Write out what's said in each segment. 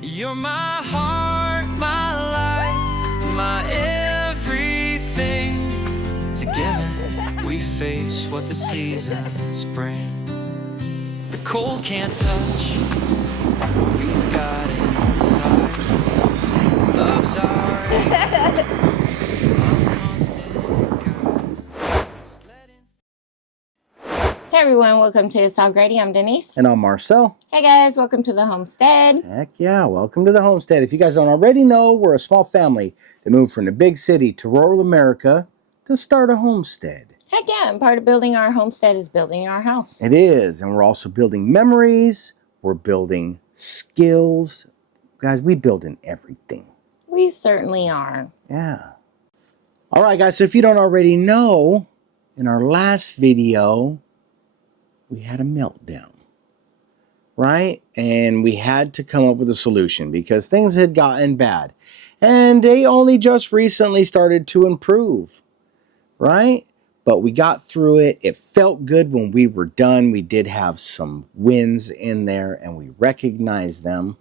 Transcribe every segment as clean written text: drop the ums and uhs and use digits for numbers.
You're my heart, my life, my everything. Together we face what the seasons bring. The cold can't touch what we've got inside. Love's our Hey everyone, welcome to It's All Grady. I'm Denise. And I'm Marcel. Hey guys, welcome to the Homestead. Heck yeah, welcome to the Homestead. If you guys don't already know, we're a small family that moved from the big city to rural America to start a homestead. Heck yeah, and part of building our homestead is building our house. It is, and we're also building memories. We're building skills. Guys, we build in everything. We certainly are. Yeah. All right, guys, so if you don't already know, in our last video, we had a meltdown, right? And we had to come up with a solution because things had gotten bad. And they only just recently started to improve, right? But we got through it. It felt good when we were done. We did have some wins in there and we recognized them.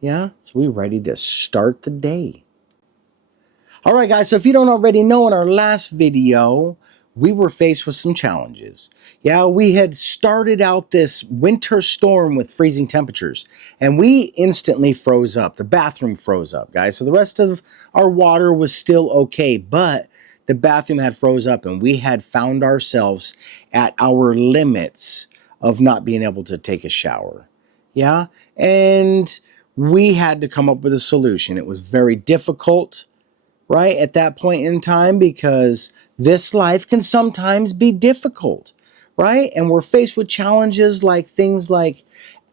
Yeah, so we're ready to start the day. All right, guys, so if you don't already know, in our last video, we were faced with some challenges. Yeah, we had started out this winter storm with freezing temperatures, and we instantly froze up. The bathroom froze up, guys. So the rest of our water was still okay, but the bathroom had froze up, and we had found ourselves at our limits of not being able to take a shower. Yeah, and we had to come up with a solution. It was very difficult, right, at that point in time, because this life can sometimes be difficult, right? And we're faced with challenges like things like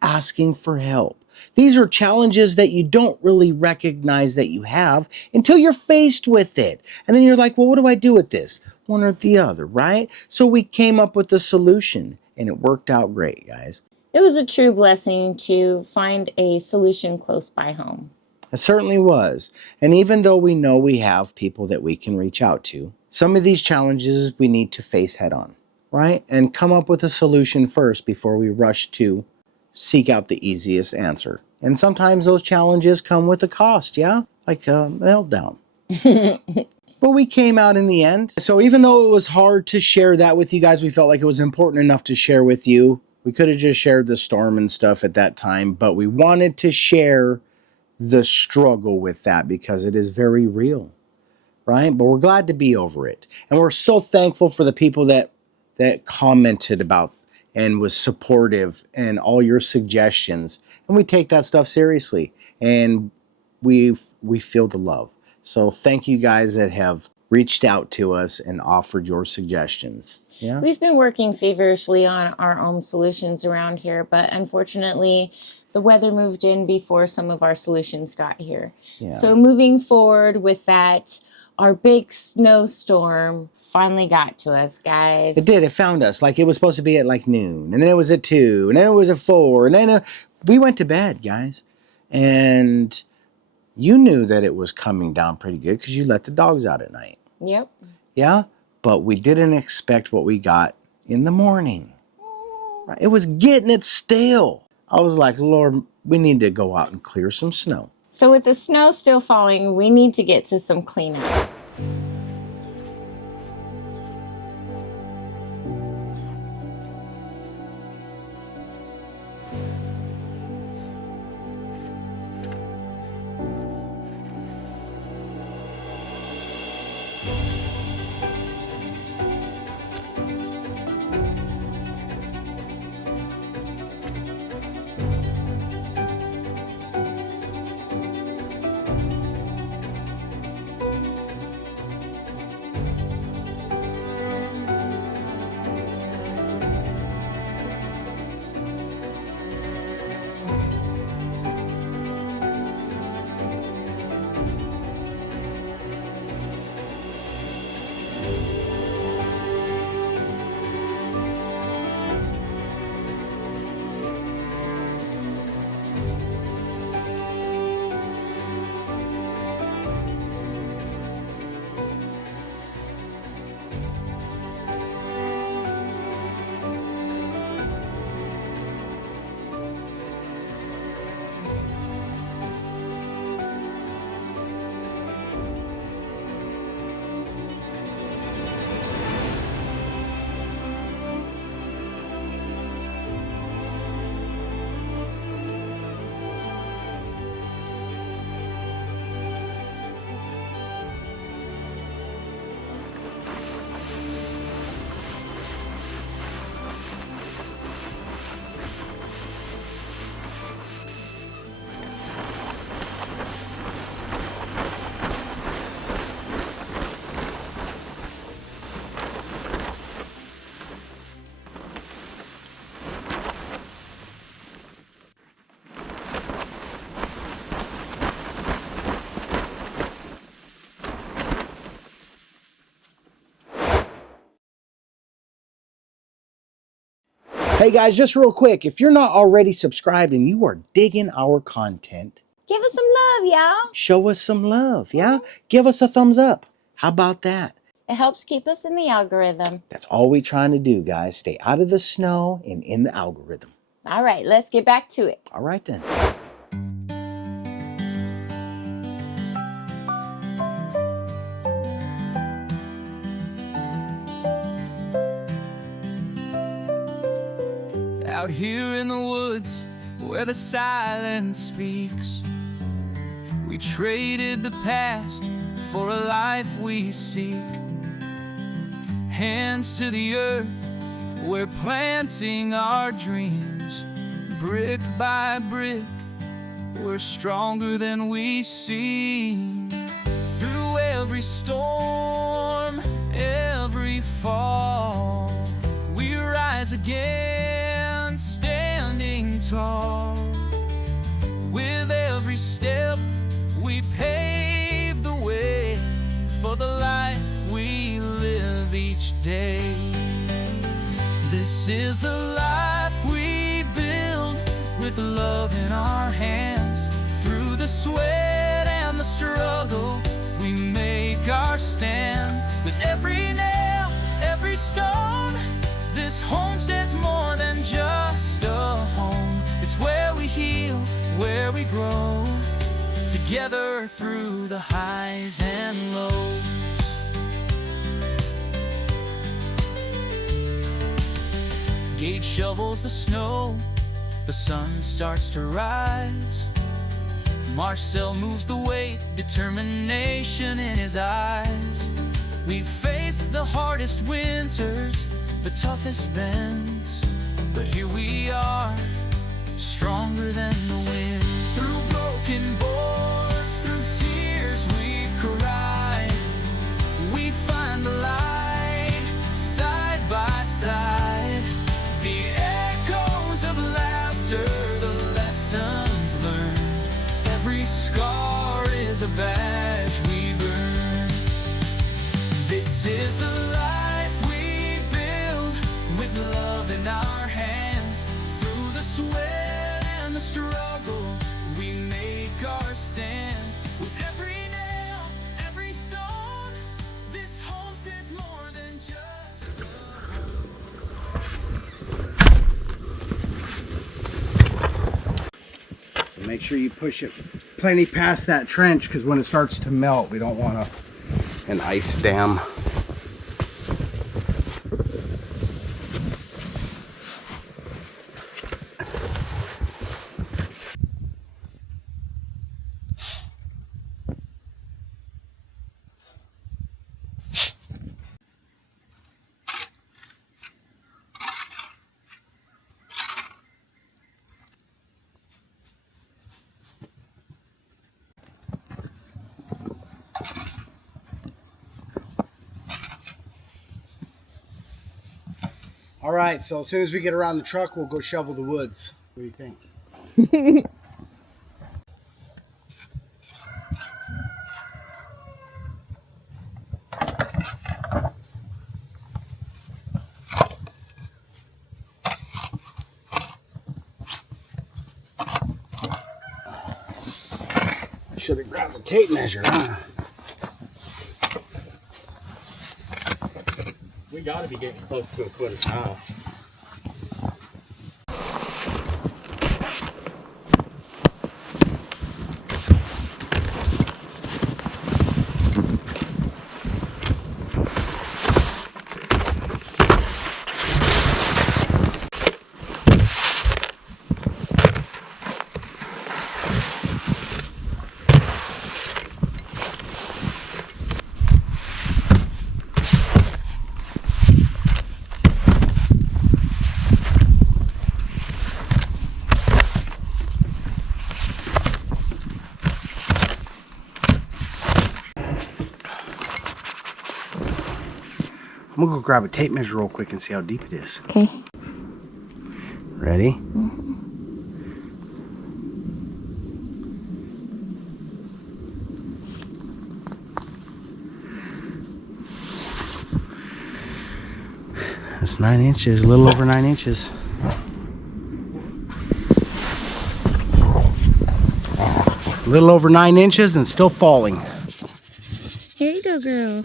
asking for help. These are challenges that you don't really recognize that you have until you're faced with it. And then you're like, well, what do I do with this? One or the other, right? So we came up with a solution and it worked out great, guys. It was a true blessing to find a solution close by home. It certainly was. And even though we know we have people that we can reach out to, some of these challenges we need to face head on, right? And come up with a solution first before we rush to seek out the easiest answer. And sometimes those challenges come with a cost, yeah? Like a meltdown. But we came out in the end. So even though it was hard to share that with you guys, we felt like it was important enough to share with you. We could have just shared the storm and stuff at that time, but we wanted to share the struggle with that because it is very real, right? But we're glad to be over it. And we're so thankful for the people that commented about and was supportive and all your suggestions. And we take that stuff seriously and we feel the love. So thank you guys that have reached out to us and offered your suggestions. Yeah. We've been working feverishly on our own solutions around here, but unfortunately, the weather moved in before some of our solutions got here. Yeah. So moving forward with that, our big snowstorm finally got to us, guys. It did. It found us. Like, it was supposed to be at like noon, and then it was at 2, and then it was at 4, and then we went to bed, guys. And you knew that it was coming down pretty good because you let the dogs out at night. Yep. Yeah, but we didn't expect what we got in the morning. Right? It was getting it stale. I was like, Lord, we need to go out and clear some snow. So with the snow still falling, we need to get to some cleanup. Hey guys, just real quick, if you're not already subscribed and you are digging our content, Give us some love, y'all. show us some love, yeah? Give us a thumbs up. How about that? It helps keep us in the algorithm. That's all we're trying to do, guys. Stay out of the snow and in the algorithm. All right, let's get back to it. All right then. Out here in the woods where the silence speaks, we traded the past for a life we seek. Hands to the earth, we're planting our dreams. Brick by brick, we're stronger than we seem. Through every storm, every fall, we rise again, standing tall. With every step, we pave the way for the life we live each day. This is the life we build with love in our hands. Through the sweat and the struggle, we make our stand. With every nail, every stone, this homestead's more than just a home. It's where we heal, where we grow, together through the highs and lows. Gage shovels the snow, the sun starts to rise. Marcel moves the weight, determination in his eyes. We've faced the hardest winters, the toughest bends, but here we are, stronger than the wind. Through broken boards, through tears we've cried, we find the light, side by side. The echoes of laughter, the lessons learned, every scar is a badge we've earned. This is the life we build with love in our hands. Through the sweat and the struggle, we make our stand. With every nail, every stone, this homestead's more than just So make sure you push it plenty past that trench, because when it starts to melt, we don't want an ice dam. All right, so as soon as we get around the truck, we'll go shovel the woods. What do you think? I should have grabbed a tape measure, huh? We gotta be getting close to a foot now. I'm gonna go grab a tape measure real quick and see how deep it is. Okay. Ready? That's 9 inches, a little over 9 inches. little over 9 inches and still falling. Here you go, girl.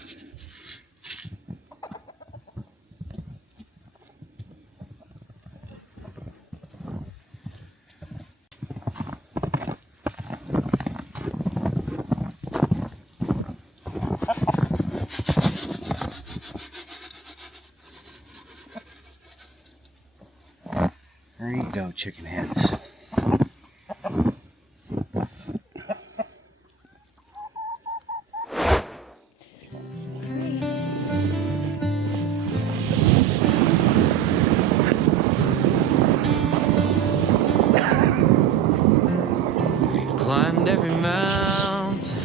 There you go, chicken heads. We've climbed every mountain,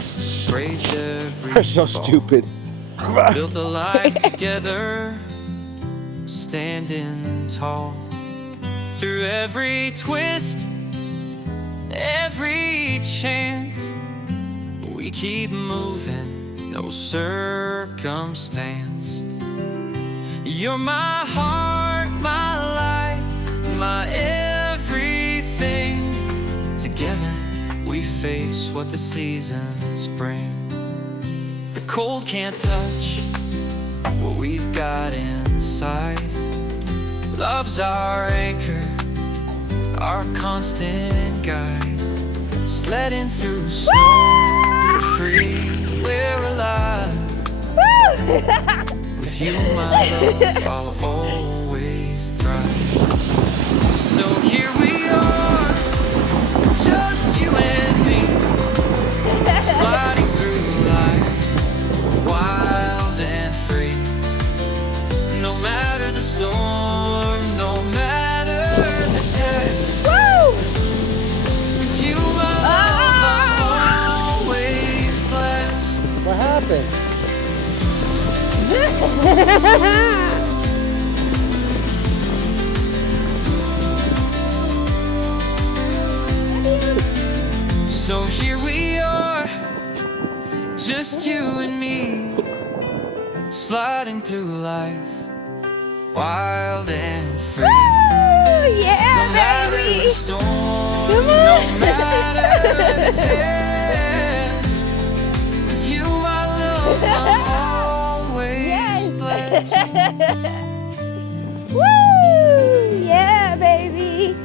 braved every They're so fall, stupid. built a life together, standing tall. Through every twist, every chance, we keep moving, no circumstance. You're my heart, my light, my everything. Together we face what the seasons bring. The cold can't touch what we've got inside. Love's our anchor, our constant guide. Sledding through snow, we're free, we're alive. With you, my love, I'll always thrive. So here we are, just you and me, sliding through life, wild and free. No matter the storm, no matter the test. With you, my love, I'm always blessed. What happened? So here we are, just you and me, sliding through life, wild and free. Yeah, No matter baby. the storm, no matter the test. With you, my love, I'm always blessed. Woo! Yeah, baby.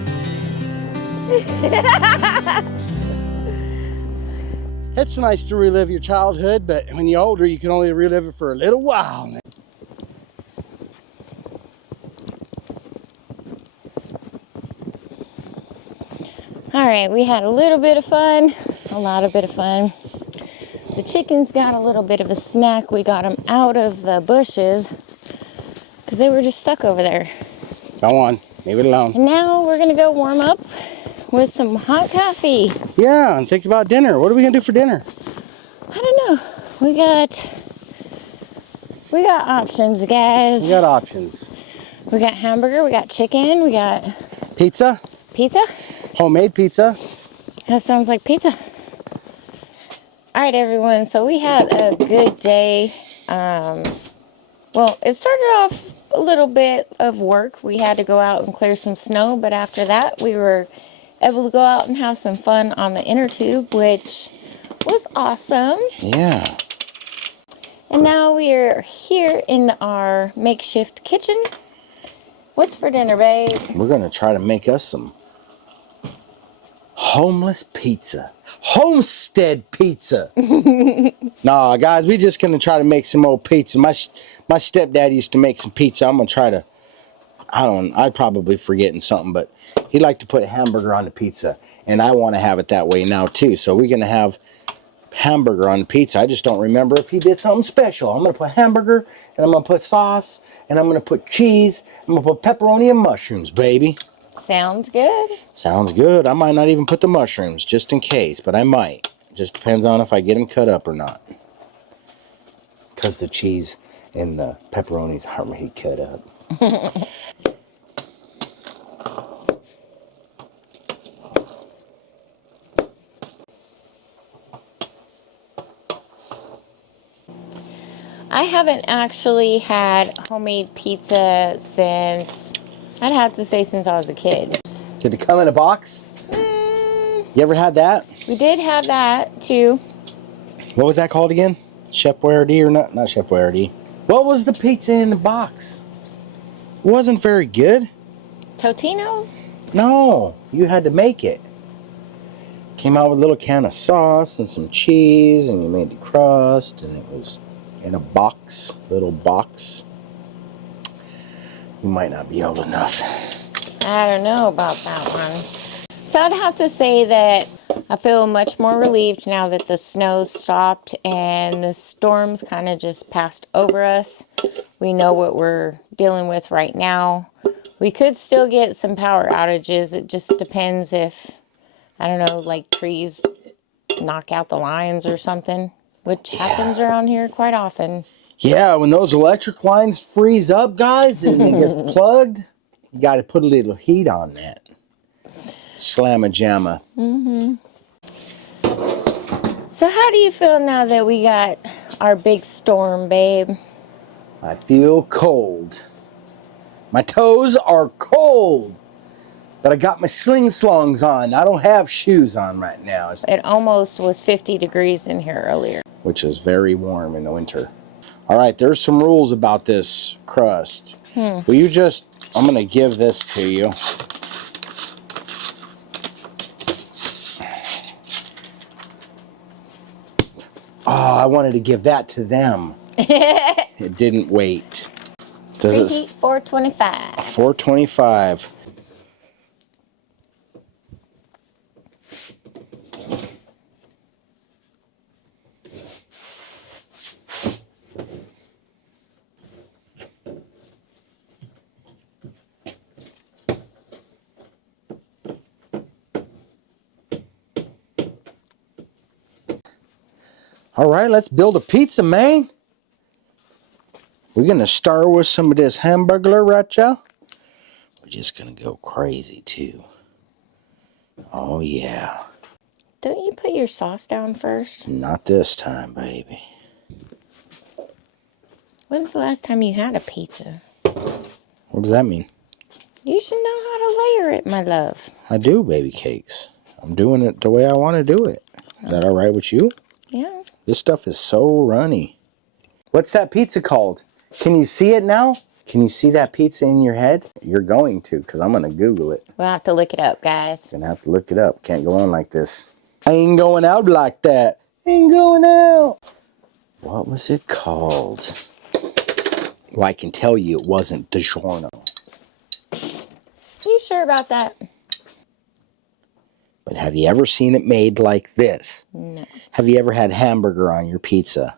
It's nice to relive your childhood, but when you're older, you can only relive it for a little while. All right, we had a little bit of fun, a lot of bit of fun. The chickens got a little bit of a snack. We got them out of the bushes because they were just stuck over there. Go on, leave it alone. And now we're gonna go warm up with some hot coffee. Yeah, and think about dinner. What are we gonna do for dinner? I don't know. We got options, guys. We got options. We got hamburger, we got chicken, we got Pizza, pizza. homemade pizza. That sounds like pizza. All right, everyone. So we had a good day. Well, it started off a little bit of work. We had to go out and clear some snow, but after that, we were able to go out and have some fun on the inner tube, which was awesome. Yeah. And now we are here in our makeshift kitchen. What's for dinner, babe? We're gonna try to make us some homeless pizza. Homestead pizza. Nah, guys, we just gonna try to make some old pizza. My stepdad used to make some pizza. I'm gonna try to, I'd probably forgetting something, but he liked to put a hamburger on the pizza. And I want to have it that way now too. So we're gonna have hamburger on the pizza. I just don't remember if he did something special. I'm gonna put hamburger, and I'm gonna put sauce, and I'm gonna put cheese, I'm gonna put pepperoni and mushrooms, baby. Sounds good. Sounds good. I might not even put the mushrooms, just in case, but I might. Just depends on if I get them cut up or not. Because the cheese and the pepperonis aren't really cut up. I haven't actually had homemade pizza since, I was a kid. Did it come in a box? You ever had that? We did have that too. What was that called again? Chef Boyardee or not? Not Chef Boyardee. What was the pizza in the box? It wasn't very good. Totino's? No, you had to make it. Came out with a little can of sauce and some cheese, and you made the crust, and it was in a box, little box. You might not be old enough. I don't know about that one. So I'd have to say that I feel much more relieved now that the snow stopped and the storms kind of just passed over us. We know what we're dealing with right now. We could still get some power outages. It just depends if, I don't know, like trees knock out the lines or something, which happens around here quite often. Yeah, when those electric lines freeze up, guys, and it gets plugged, you got to put a little heat on that. Slamma-jamma. So how do you feel now that we got our big storm, babe? I feel cold. My toes are cold. But I got my sling slongs on. I don't have shoes on right now. It almost was 50 degrees in here earlier. Which is very warm in the winter. All right, there's some rules about this crust. Will you just, I'm going to give this to you. Oh, I wanted to give that to them. It didn't wait. Does Preheat it? 425. 425. All right, let's build a pizza, man. We're going to start with some of this hamburger right, y'all. We're just going to go crazy, too. Oh, yeah. Don't you put your sauce down first? Not this time, baby. When's the last time you had a pizza? What does that mean? You should know how to layer it, my love. I do, baby cakes. I'm doing it the way I want to do it. Is that all right with you? Yeah. This stuff is so runny. What's that pizza called? Can you see it now? Can you see that pizza in your head? You're going to, because I'm going to Google it. We'll have to look it up, guys. Gonna have to look it up. Can't go on like this. I ain't going out like that. Ain't going out. What was it called? Well, I can tell you it wasn't DiGiorno. You sure about that? But have you ever seen it made like this? No. Have you ever had hamburger on your pizza?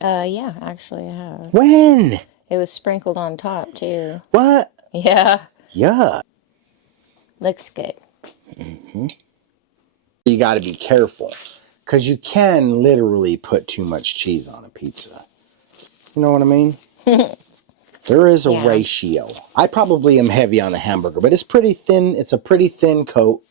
Yeah, actually I have. When? It was sprinkled on top, too. What? Yeah. Yeah. Looks good. You got to be careful. Because you can literally put too much cheese on a pizza. You know what I mean? There is a ratio. I probably am heavy on the hamburger, but it's pretty thin. It's a pretty thin coat.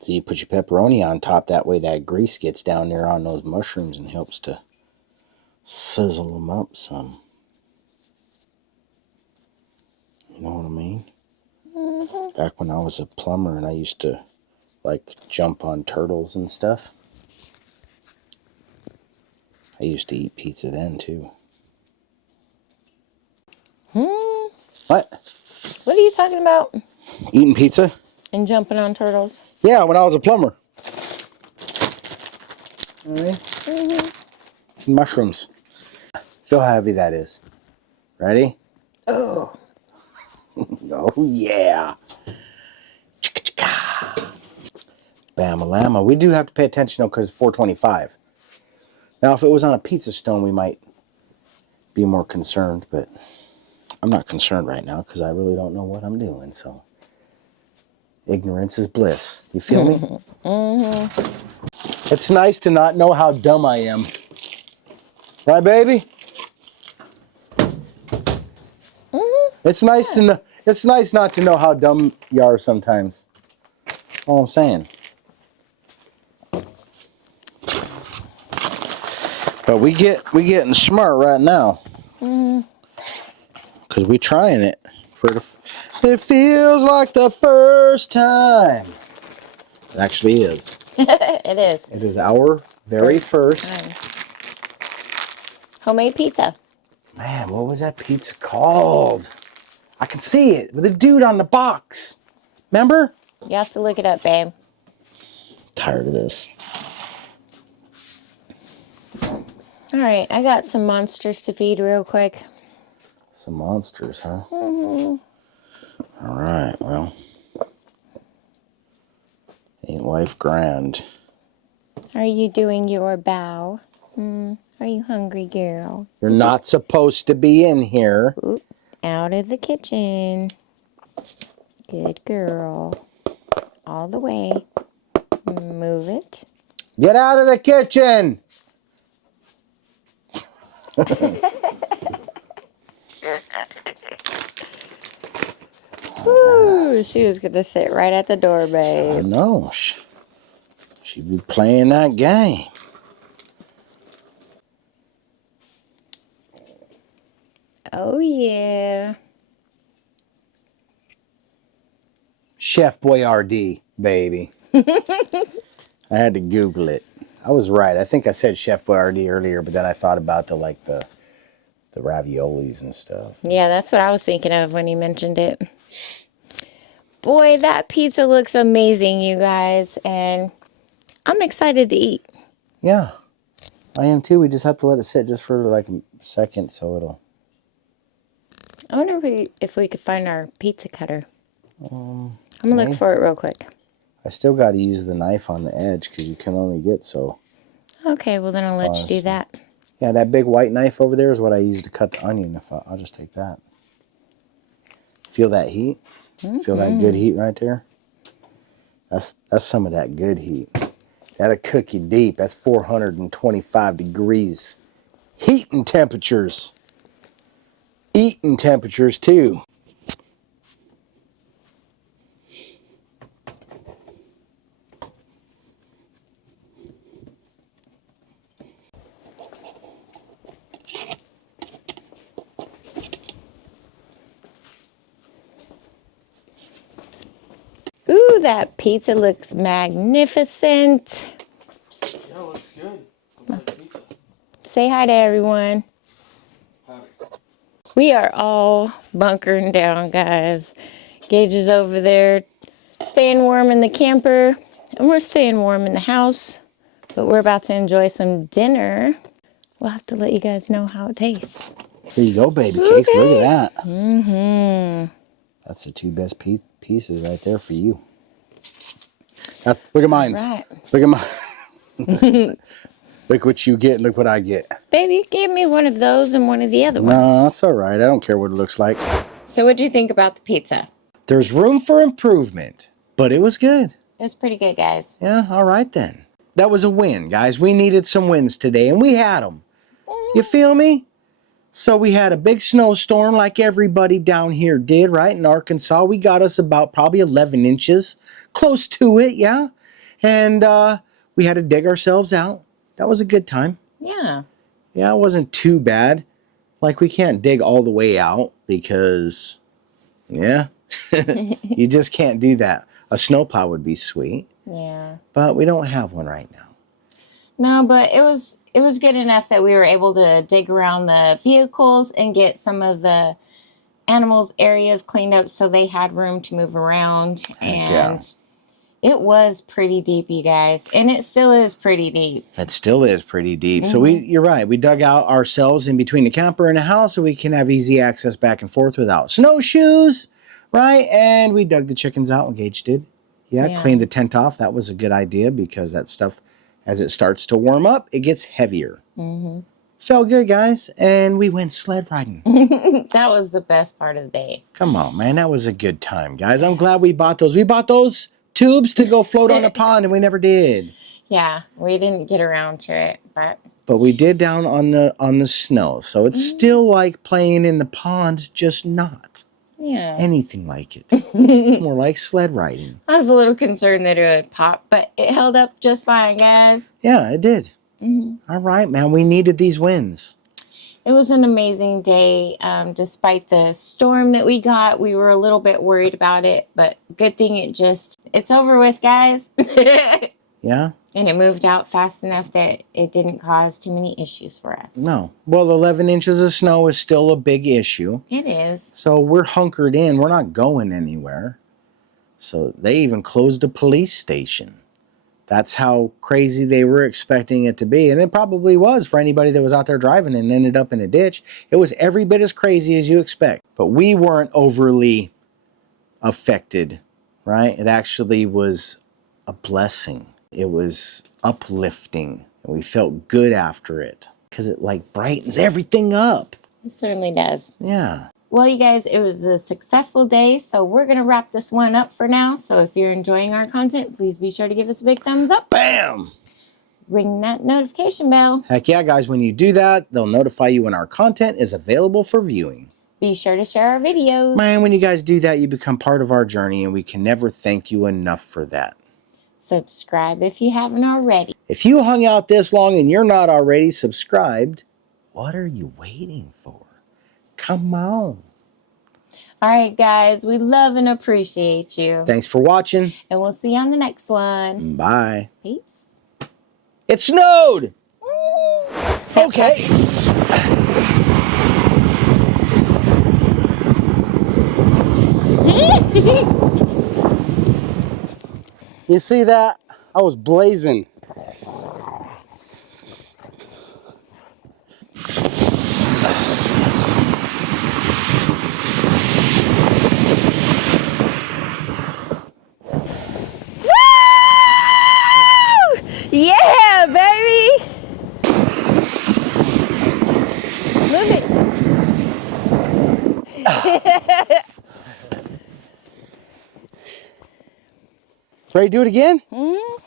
So you put your pepperoni on top. That way that grease gets down there on those mushrooms and helps to sizzle them up some. You know what I mean? Back when I was a plumber and I used to like jump on turtles and stuff. I used to eat pizza then too. What? What are you talking about? Eating pizza? And jumping on turtles? Yeah, when I was a plumber. Alright. Mushrooms. Feel how heavy that is. Ready? Oh. Oh yeah. Chicka chicka. Bama-lama. We do have to pay attention though because it's 425. Now, if it was on a pizza stone, we might be more concerned, but I'm not concerned right now because I really don't know what I'm doing. So, ignorance is bliss. You feel me? It's nice to not know how dumb I am. Right, baby? It's nice to know. It's nice not to know how dumb you are sometimes. All I'm saying. But we getting smart right now. Cause we trying it for the. It feels like the first time. It actually is. It is. It is our very first. Homemade pizza. Man, what was that pizza called? I can see it with a dude on the box. Remember? You have to look it up, babe. Tired of this. All right, I got some monsters to feed real quick. Some monsters, huh? All right, well. Ain't life grand? Are you doing your bow? Are you hungry, girl? You're not supposed to be in here. Oop, out of the kitchen. Good girl. All the way. Move it. Get out of the kitchen! Woo, she was going to sit right at the door, I babe. know. She'd be playing that game. Oh, yeah. Chef Boyardee, baby. I had to Google it. I was right. I think I said Chef Boyardee earlier, but then I thought about the raviolis and stuff. Yeah, that's what I was thinking of when you mentioned it. Boy, that pizza looks amazing, you guys, and I'm excited to eat. Yeah, I am too. We just have to let it sit just for like a second so it'll... I wonder if we could find our pizza cutter. I'm going to look for it real quick. I still got to use the knife on the edge because you can only get so... Okay, well then I'll let you do that. Yeah, that big white knife over there is what I use to cut the onion. I'll just take that. Feel that heat? Feel that good heat right there? That's some of that good heat. That'll cook you deep. That's 425 degrees. Heating temperatures. Eating temperatures too. Ooh, that pizza looks magnificent. Yeah, looks good. Looks like pizza. Say hi to everyone. Howdy. We are all bunkering down, guys. Gage is over there staying warm in the camper, and we're staying warm in the house, but we're about to enjoy some dinner. We'll have to let you guys know how it tastes. Here you go, baby cakes. Okay. Look at that. That's the two best pieces right there for you. Look at mine. Right. Look at mine. Look what you get. Look what I get. Baby, you gave me one of those and one of the other ones. No, that's all right. I don't care what it looks like. So what do you think about the pizza? There's room for improvement, but it was good. It was pretty good, guys. Yeah, all right then. That was a win, guys. We needed some wins today, and we had them. You feel me? So we had a big snowstorm like everybody down here did, right? In Arkansas, we got us about probably 11 inches. Close to it, yeah? And we had to dig ourselves out. That was a good time. Yeah. Yeah, it wasn't too bad. Like, we can't dig all the way out because, yeah, you just can't do that. A snowplow would be sweet. Yeah. But we don't have one right now. No, but it was good enough that we were able to dig around the vehicles and get some of the animals' areas cleaned up so they had room to move around. And it was pretty deep, you guys. And it still is pretty deep. It still is pretty deep. So you're right. We dug out ourselves in between the camper and the house so we can have easy access back and forth without snowshoes, right? And we dug the chickens out when Gage did. Yeah, clean the tent off. That was a good idea because that stuff, as it starts to warm up, it gets heavier. Felt good, guys. And we went sled riding. That was the best part of the day. Come on, man. That was a good time, guys. I'm glad we bought those. We bought those tubes to go float on a pond, and we never did. Yeah, we didn't get around to it, but we did down on the snow. So it's still like playing in the pond, just not anything like it. It's more like sled riding. I was a little concerned that it would pop, but it held up just fine, guys. Yeah, it did. All right, man. We needed these wins. It was an amazing day. Despite the storm that we got, we were a little bit worried about it, but good thing it's over with, guys. Yeah. And it moved out fast enough that it didn't cause too many issues for us. No. Well, 11 inches of snow is still a big issue. It is. So we're hunkered in. We're not going anywhere. So they even closed a police station. That's how crazy they were expecting it to be. And it probably was for anybody that was out there driving and ended up in a ditch. It was every bit as crazy as you expect. But we weren't overly affected, right? It actually was a blessing. It was uplifting. And we felt good after it because it like brightens everything up. It certainly does. Yeah. Well, you guys, it was a successful day, so we're going to wrap this one up for now. So if you're enjoying our content, please be sure to give us a big thumbs up. Bam! Ring that notification bell. Heck yeah, guys. When you do that, they'll notify you when our content is available for viewing. Be sure to share our videos. Man, when you guys do that, you become part of our journey, and we can never thank you enough for that. Subscribe if you haven't already. If you hung out this long and you're not already subscribed, what are you waiting for? Come on. All right, guys. We love and appreciate you. Thanks for watching. And we'll see you on the next one. Bye. Peace. It snowed! Okay. You see that? I was blazing. Yeah, baby! Move it. Ready to do it again? Mm-hmm.